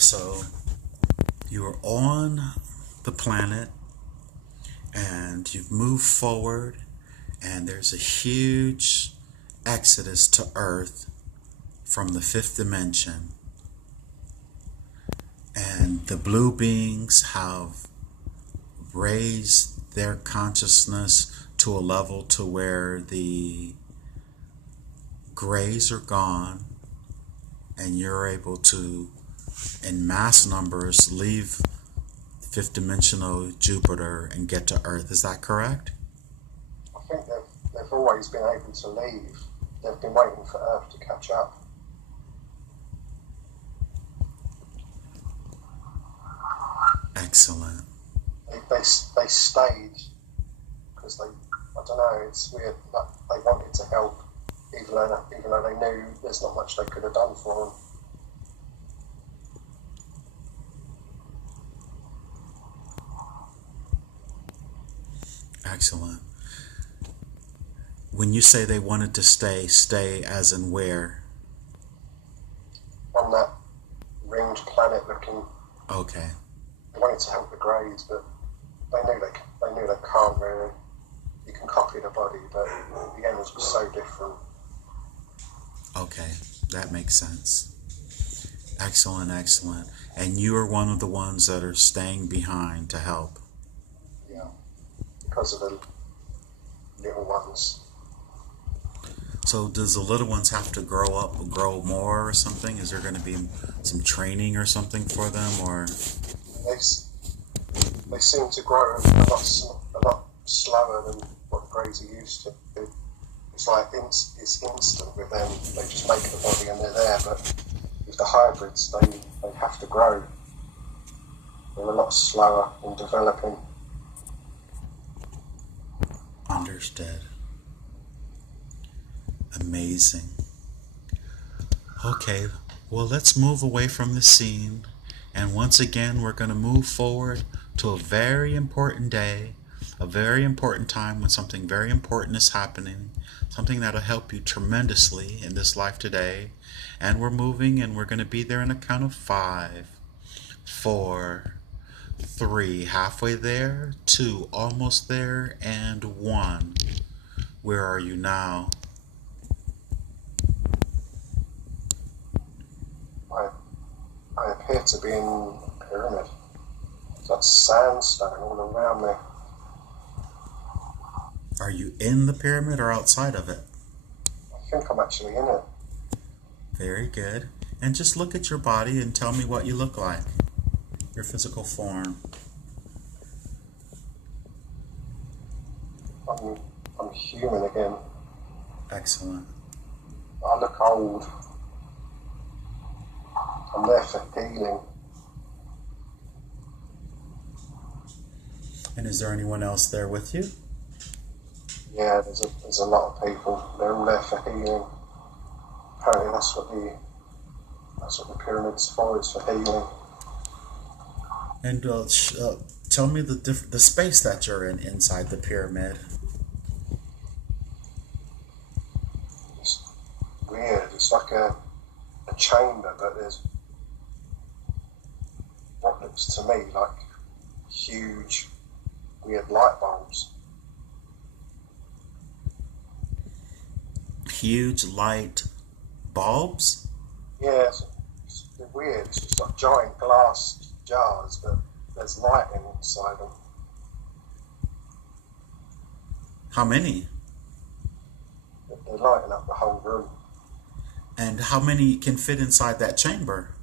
So you are on the planet and you've moved forward, and there's a huge exodus to Earth from the fifth dimension. And the blue beings have raised their consciousness to a level to where the grays are gone, and you're able to, in mass numbers, leave fifth dimensional Jupiter and get to Earth. Is that correct? I think they've always been able to leave. They've been waiting for Earth to catch up. Excellent. They stayed because I don't know, it's weird, but they wanted to help, even though they knew there's not much they could have done for them. Excellent. When you say they wanted to stay as in where? On that ringed planet looking. Okay. They wanted to help the Greys, but they knew they can't really. You can copy the body, but the energy was so different. Okay, that makes sense. Excellent, excellent. And you are one of the ones that are staying behind to help. Yeah, because of the little ones. So does the little ones have to grow more or something? Is there going to be some training or something for them, or? They seem to grow a lot slower than what the Greys are used to. It's like it's instant with them. They just make the body and they're there. But with the hybrids, they have to grow. They're a lot slower in developing. Understood. Amazing. Okay, well, let's move away from the scene, and once again we're going to move forward to a very important day, a very important time when something very important is happening, something that'll help you tremendously in this life today. And we're moving, and we're going to be there in a count of 5, 4, 3, halfway there, 2, almost there, and 1. Where are you now? I appear to be in a pyramid. There's that sandstone all around me. Are you in the pyramid or outside of it? I think I'm actually in it. Very good. And just look at your body and tell me what you look like. Your physical form. I'm human again. Excellent. I look old. I'm there for healing. And is there anyone else there with you? Yeah, there's a lot of people. They're all there for healing. Apparently that's what the pyramid's for. It's for healing. And tell me the space that you're in inside the pyramid. It's weird. It's like a chamber, but there's what looks to me like huge, weird light bulbs. Huge light bulbs? Yeah, it's a bit weird. It's just like giant glass jars, but there's light inside them. How many? They're lighting up the whole room. And how many can fit inside that chamber?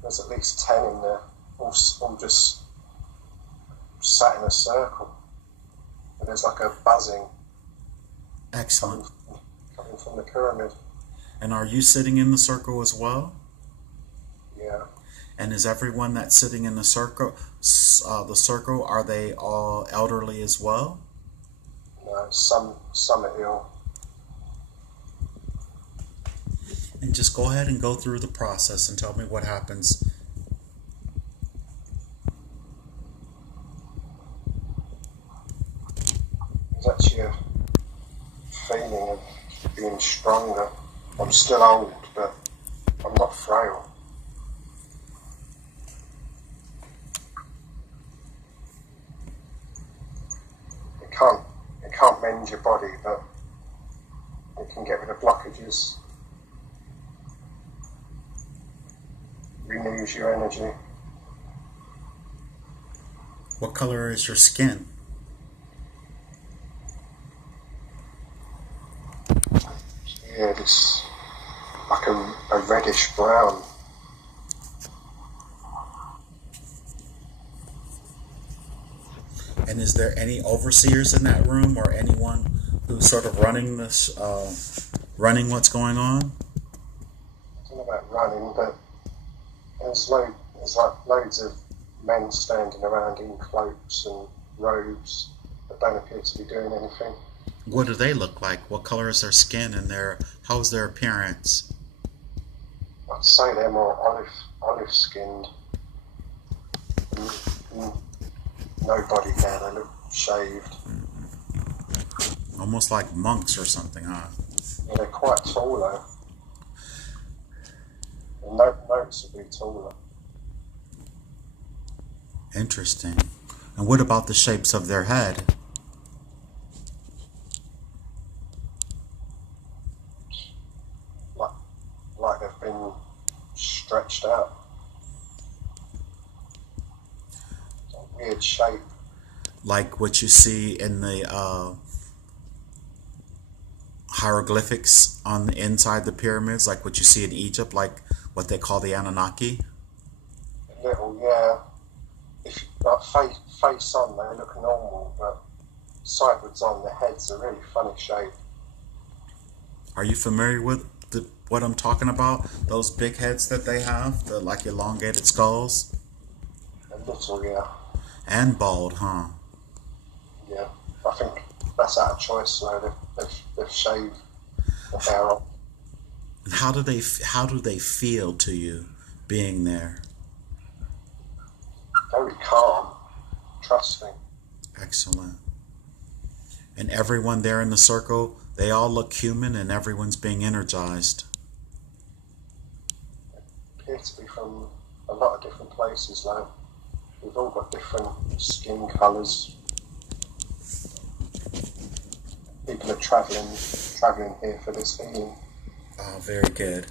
There's at least 10 in there, all just sat in a circle. And there's like a buzzing. Excellent. Coming from the pyramid. And are you sitting in the circle as well? Yeah. And is everyone that's sitting in the circle, are they all elderly as well? No, some are ill. And just go ahead and go through the process and tell me what happens. There's actually a feeling of being stronger. I'm still old, but I'm not frail. It can't mend your body, but it can get rid of blockages, renews your energy. What color is your skin? Yeah, this like a reddish brown. And is there any overseers in that room, or anyone who's sort of running this, running what's going on? I don't know about running, but there's like loads of men standing around in cloaks and robes that don't appear to be doing anything. What do they look like? What color is their skin, and how's their appearance? I'd say they're more olive skinned. No body hair, they look shaved. Almost like monks or something, huh? Yeah, they're quite tall though. They're noticeably taller. Interesting. And what about the shapes of their head? Like they've been stretched out. It's a weird shape. Like what you see in the hieroglyphics on the inside the pyramids, like what you see in Egypt, like what they call the Anunnaki? A little, yeah. If like face on, they look normal, but sideways on, their heads are really funny shape. Are you familiar with what I'm talking about? Those big heads that they have, the like elongated skulls? A little, yeah. And bald, huh? Yeah. I think that's out of choice though. They've shaved the hair off. And how do they feel to you being there? Very calm, trusting. Excellent. And everyone there in the circle, they all look human, and everyone's being energized. Appear to be from a lot of different places. Like we've all got different skin colours. People are travelling here for this healing. Oh, very good.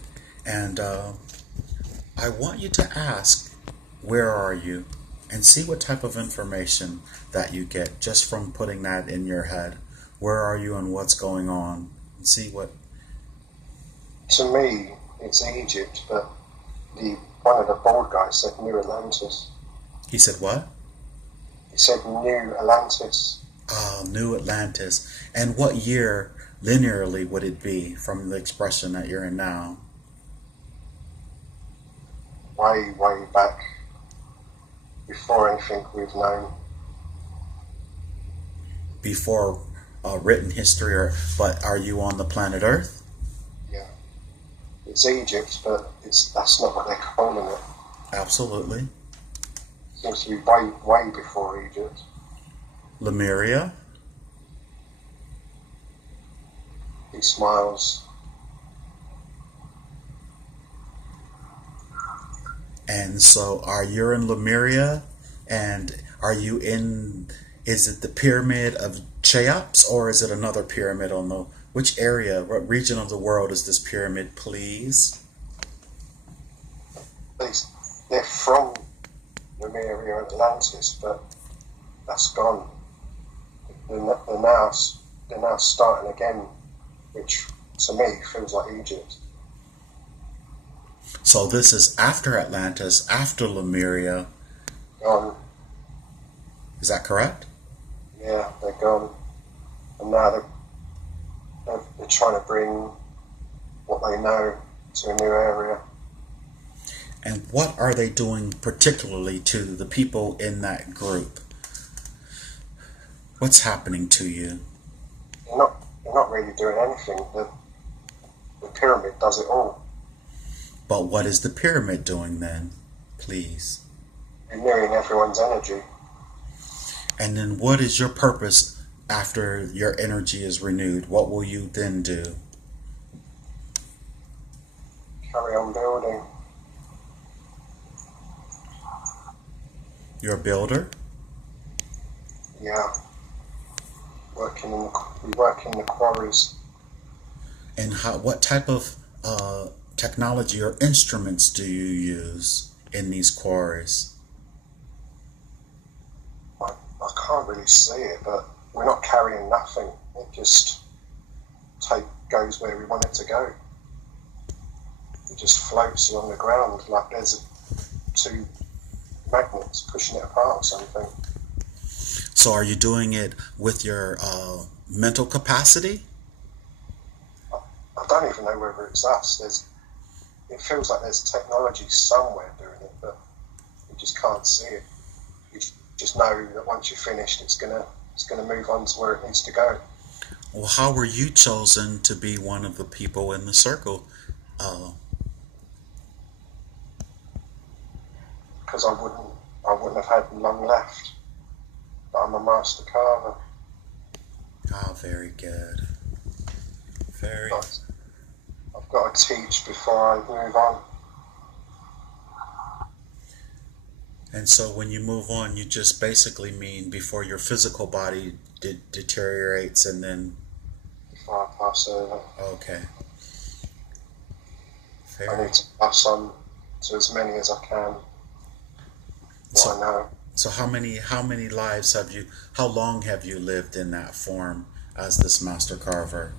And I want you to ask, where are you? And see what type of information that you get just from putting that in your head. Where are you and what's going on? And see what... To me, it's Egypt, but one of the bald guys said New Atlantis. He said what? He said New Atlantis. Oh, New Atlantis. And what year, linearly, would it be from the expression that you're in now? Way, way back. Before anything we've known. Before written history, but are you on the planet Earth? Yeah. It's Egypt, but that's not what they're calling it. Absolutely. Seems to be way before Egypt. Lemuria? He smiles. And so are you in Lemuria? And are you in, is it the pyramid of Cheops, or is it another pyramid on the, which area, what region of the world is this pyramid, please? They're from Lemuria and Atlantis, but that's gone. They're now starting again, which to me feels like Egypt. So this is after Atlantis, after Lemuria. Gone. Is that correct? Yeah, they're gone. And now they're trying to bring what they know to a new area. And what are they doing particularly to the people in that group? What's happening to you? They're not really doing anything. The pyramid does it all. But what is the pyramid doing then, please? Renewing everyone's energy. And then what is your purpose after your energy is renewed? What will you then do? carry on building. You're a builder? Yeah, we work in the quarries. And what type of technology or instruments do you use in these quarries? I can't really see it, but we're not carrying nothing. It just goes where we want it to go. It just floats along the ground like there's two magnets pushing it apart or something. So are you doing it with your mental capacity? I don't even know whether it's us. It feels like there's technology somewhere doing it, but you just can't see it. You just know that once you're finished, it's gonna move on to where it needs to go. Well, how were you chosen to be one of the people in the circle? Because I wouldn't have had long left. But I'm a master carver. Ah, very good. Very. I've got to teach before I move on. And so when you move on, you just basically mean before your physical body deteriorates and then... Before I pass over. Okay. I need to pass on to as many as I can. I know. So how many lives how long have you lived in that form as this master carver?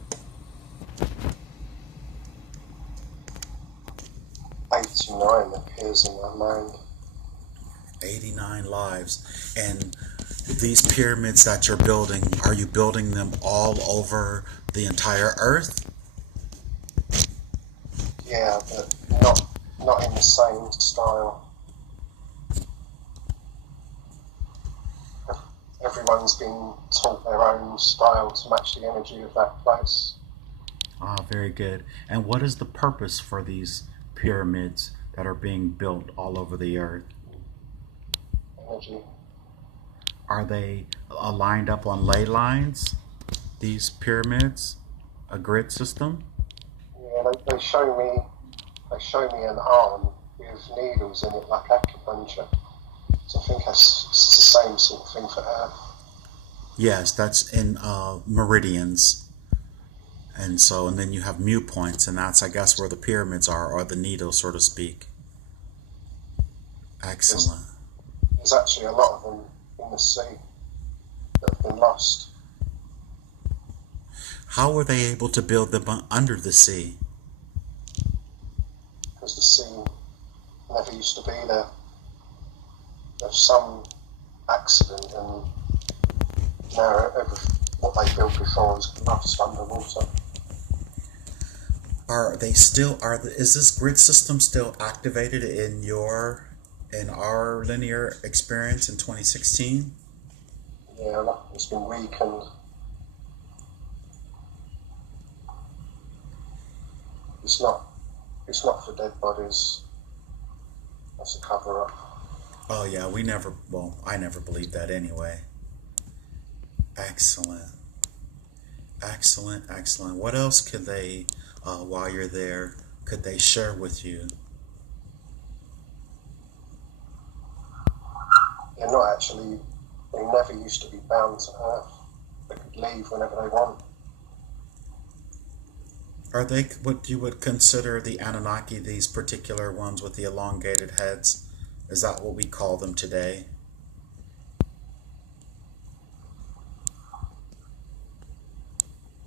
89 appears in my mind. 89 lives. And these pyramids that you're building, are you building them all over the entire Earth? Yeah, but not in the same style. Everyone's been taught their own style to match the energy of that place. Ah, very good. And what is the purpose for these pyramids that are being built all over the Earth? Energy. Are they lined up on ley lines, these pyramids? A grid system? Yeah, they show me an arm with needles in it like acupuncture. So I think it's the same sort of thing for Earth. Yes, that's in meridians. And then you have mu points, and that's, I guess, where the pyramids are, or the needle, so to speak. Excellent. There's actually a lot of them in the sea that have been lost. How were they able to build them under the sea? Because the sea never used to be there. There's some accident, and now what they built before is lost underwater. Is this grid system still activated in our linear experience in 2016? Yeah, it's been weakened. It's not for dead bodies. That's a cover up. Oh yeah, I never believed that anyway. Excellent. Excellent, excellent. What else could they, while you're there, could they share with you? They never used to be bound to Earth. They could leave whenever they want. Are they what you would consider the Anunnaki, these particular ones with the elongated heads? Is that what we call them today?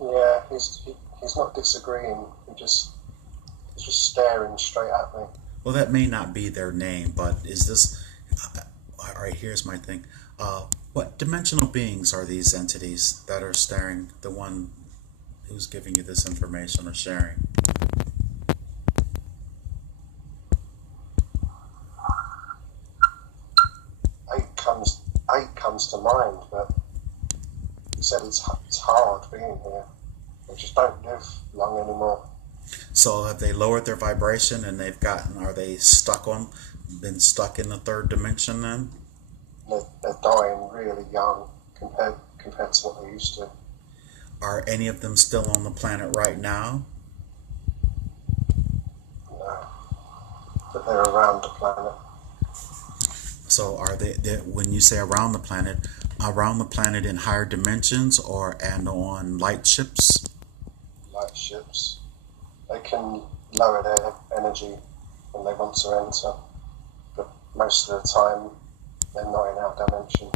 Yeah, he's not disagreeing. He's just staring straight at me. Well, that may not be their name, but is this... all right, here's my thing. What dimensional beings are these entities that are staring, the one who's giving you this information or sharing? Eight comes to mind, but he said it's hard being here. They just don't live long anymore. So have they lowered their vibration and are they been stuck in the third dimension then? They're dying really young compared to what they used to. Are any of them still on the planet right now? No. they're around the planet. So are they when you say around the planet in higher dimensions or and on light ships? Light ships. They can lower their energy when they want to enter, but most of the time they're not in our dimension.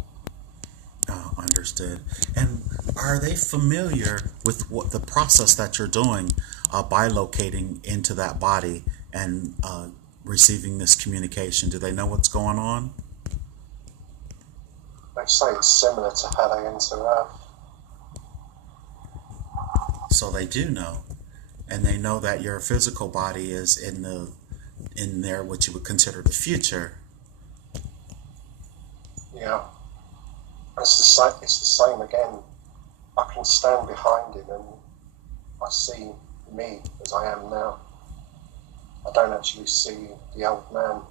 Oh, understood. And are they familiar with what the process that you're doing by locating into that body and receiving this communication? Do they know what's going on? They say it's similar to how they enter Earth. So they do know, and they know that your physical body is in there what you would consider the future. Yeah, it's the same. It's the same again. I can stand behind him and I see me as I am now. I don't actually see the old man.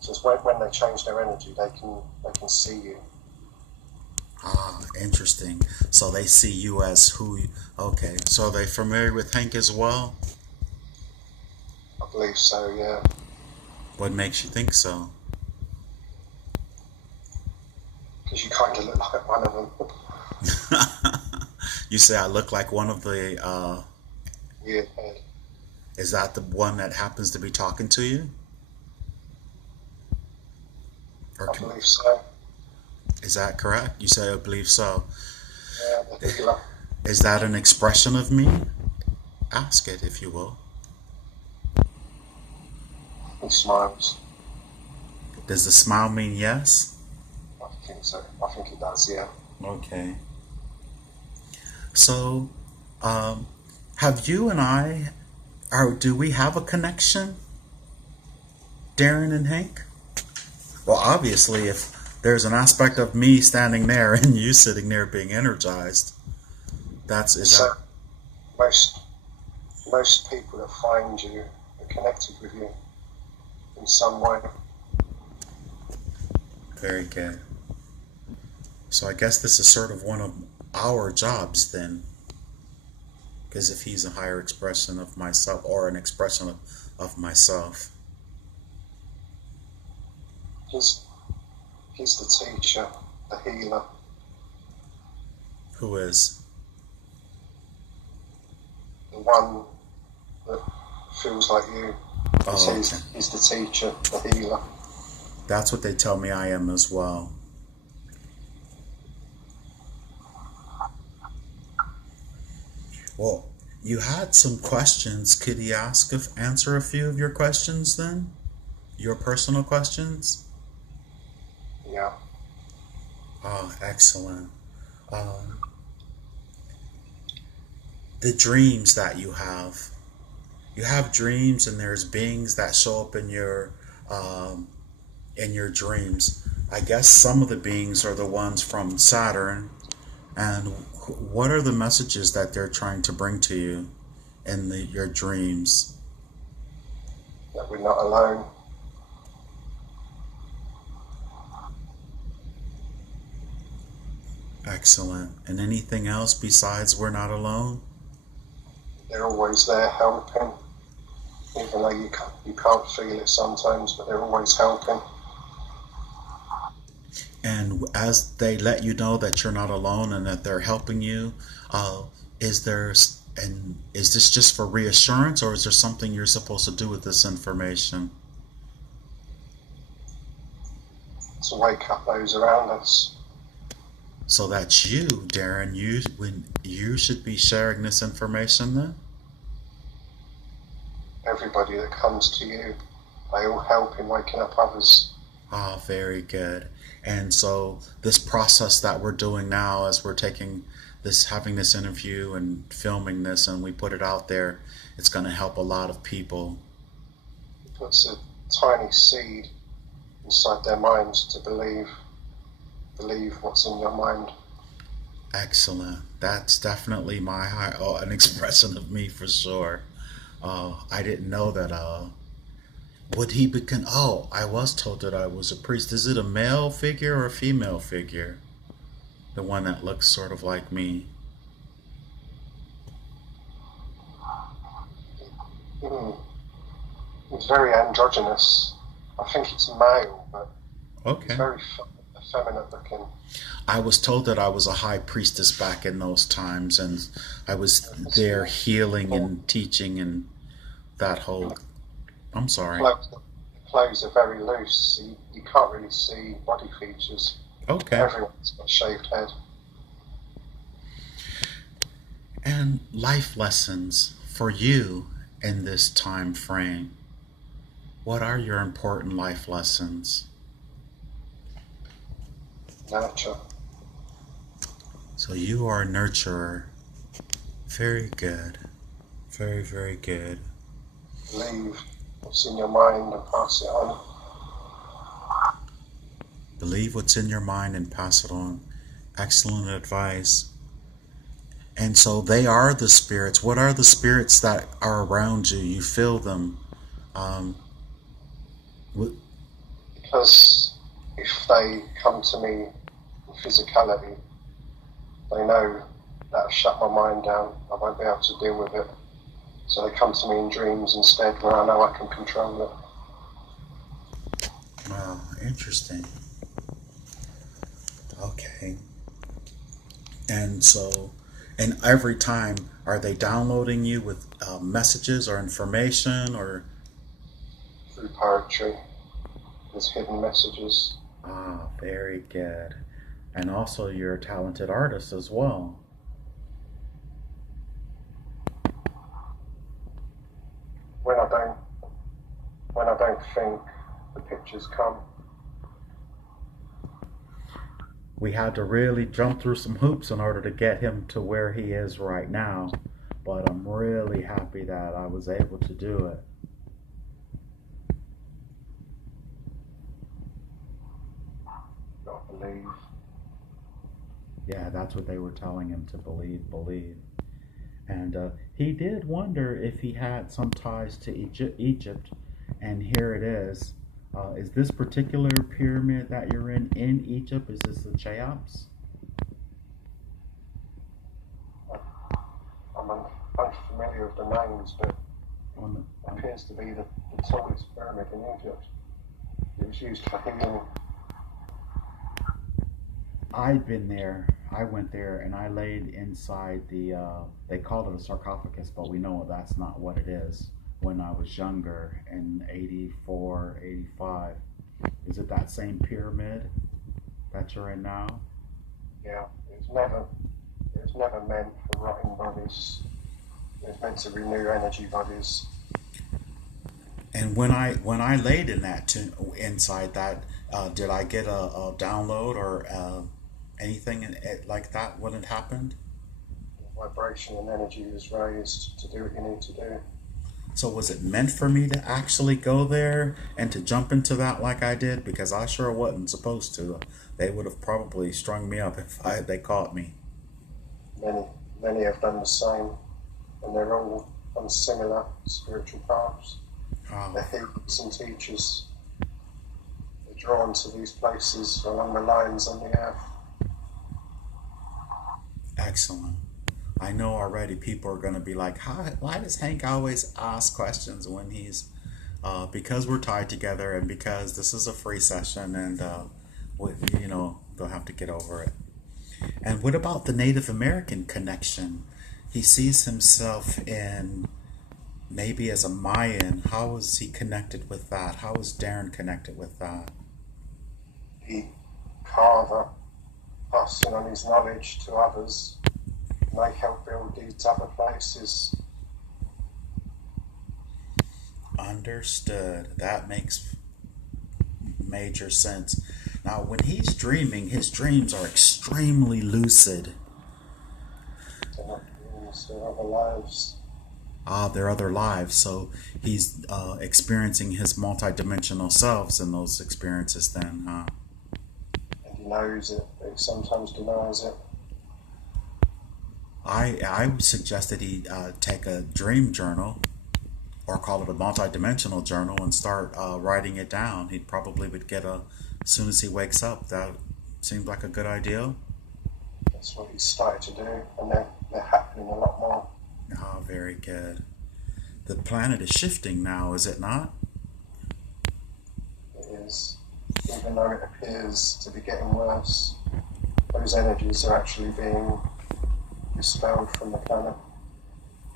So it's when they change their energy, they can see you. Ah, interesting. So they see you as who? Okay. So are they familiar with Hank as well? I believe so. Yeah, What makes you think so? because you kind of look like one of them. You say I look like one of the. Weird head. Is that the one that happens to be talking to you? Or I believe so. is that correct? You say I believe so. Yeah, the healer. Is that an expression of me? Ask it, if you will. He smiles. Does the smile mean yes? I think so. I think it does. Yeah. Okay. So, have you and I, or do we have a connection, Darren and Hank? Well, obviously, if there's an aspect of me standing there and you sitting there being energized, is So that most people that find you are connected with you in some way. very good? So I guess this is sort of one of our jobs then, because if he's a higher expression of myself or an expression of myself. He's the teacher, the healer, Who is? the one that feels like you. Oh, okay. He's the teacher, the healer. That's what they tell me I am as well. Well, you had some questions. Could he answer a few of your questions then? Your personal questions? Yeah. Oh, excellent. Um, the dreams that you have. You have dreams, and there's beings that show up in your dreams. I guess some of the beings are the ones from Saturn. And what are the messages that they're trying to bring to you in your dreams? That we're not alone. Excellent. And anything else besides we're not alone? They're always there helping, even though you can't feel it sometimes, but they're always helping. And as they let you know that you're not alone and that they're helping you, is there and is this just for reassurance, or is there something you're supposed to do with this information? To wake up those around us. So that's you, Darren. You should be sharing this information then. Everybody that comes to you, they all help in waking up others. Ah, very good. And so this process that we're doing now, as we're having this interview and filming this, and we put it out there, it's going to help a lot of people. It puts a tiny seed inside their minds to believe what's in your mind. Excellent. That's definitely an expression of me for sure. I didn't know that. Would he become? Oh, I was told that I was a priest. Is it a male figure or a female figure? The one that looks sort of like me. Mm. He's very androgynous. I think it's male, but he's Okay. very effeminate looking. I was told that I was a high priestess back in those times, and I was It's, there healing yeah, and teaching and that and whole. I'm the sorry. clothes, the clothes are very loose. So you can't really see body features. Okay. Everyone's got a shaved head. And life lessons for you in this time frame. What are your important life lessons? Nurture. So you are a nurturer. Very good. Very, very good. Believe what's in your mind and pass it on. Believe what's in your mind and pass it on. Excellent advice. And so they are the spirits. What are the spirits that are around you? You feel them. Um, Because if they come to me in physicality, they know that I've shut my mind down. I won't be able to deal with it. So they come to me in dreams instead, where I know I can control it. Interesting. Okay. And so, and every time, are they downloading you with messages or information or? Through poetry, there's hidden messages. Ah, very good. And also, you're a talented artist as well. When I don't, when I don't think, the pictures come. We had to really jump through some hoops in order to get him to where he is right now. But I'm really happy that I was able to do it. Not believe. Yeah, that's what they were telling him to believe, believe. And he did wonder if he had some ties to Egypt, and here it is. Is this particular pyramid that you're in Egypt? Is this the Cheops? I'm unfamiliar with the names, but On the, it appears to be the tallest pyramid in Egypt. It was used for healing. I've been there. I went there and I laid inside the. They called it a sarcophagus, but we know that's not what it is. When I was younger in 84, 85. Is it that same pyramid that you're in now? Yeah, it was never meant for rotting bodies. It was meant to renew energy bodies. And when I laid in that inside that, did I get a download or anything like that when it happened? The vibration and energy was raised to do what you need to do. So was it meant for me to actually go there and to jump into that like I did? Because I sure wasn't supposed to. They would have probably strung me up if they caught me. Many, many have done the same, and they're all on similar spiritual paths. Oh, They're healers and teachers. They're drawn to these places along the lines on the earth. excellent. I know already people are going to be like, why does Hank always ask questions when he's, because we're tied together and because this is a free session and, they'll have to get over it. And what about the Native American connection? He sees himself in maybe as a Mayan. How is he connected with that? How is Darren connected with that? He carver, passing on his knowledge to others, and they help build these other places. Understood. That makes major sense. Now, when he's dreaming, his dreams are extremely lucid. They're not dreams, they're other lives. Their other lives. So he's experiencing his multidimensional selves in those experiences then, huh? And he knows it, but he sometimes denies it. I would suggest that he take a dream journal or call it a multidimensional journal and start writing it down. He probably would get as soon as he wakes up. That seems like a good idea. That's what he's started to do, and they're happening a lot more. Very good. The planet is shifting now, is it not? is, even though it appears to be getting worse, those energies are actually being expelled from the planet.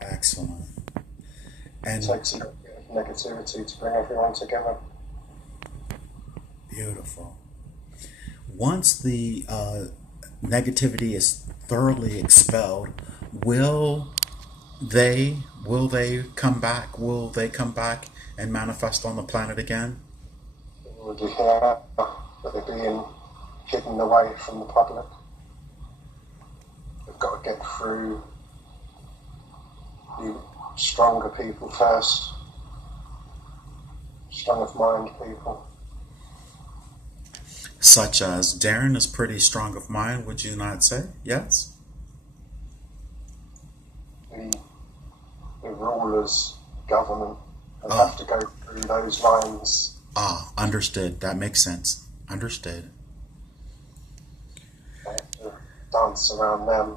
Excellent. It And takes a little bit of negativity to bring everyone together. beautiful. Once the negativity is thoroughly expelled, will they come back? Will they come back and manifest on the planet again? They're already here, but they're being hidden away from the public. They've got to get through the stronger people first, strong of mind people. Such as Darren is pretty strong of mind, would you not say? Yes? The rulers, government, and Oh, have to go through those lines. understood. That makes sense. Understood. They have to dance around them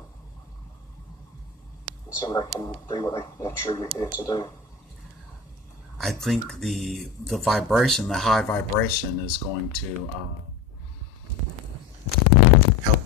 until they can do what they're truly here to do. I think the vibration, the high vibration, is going to help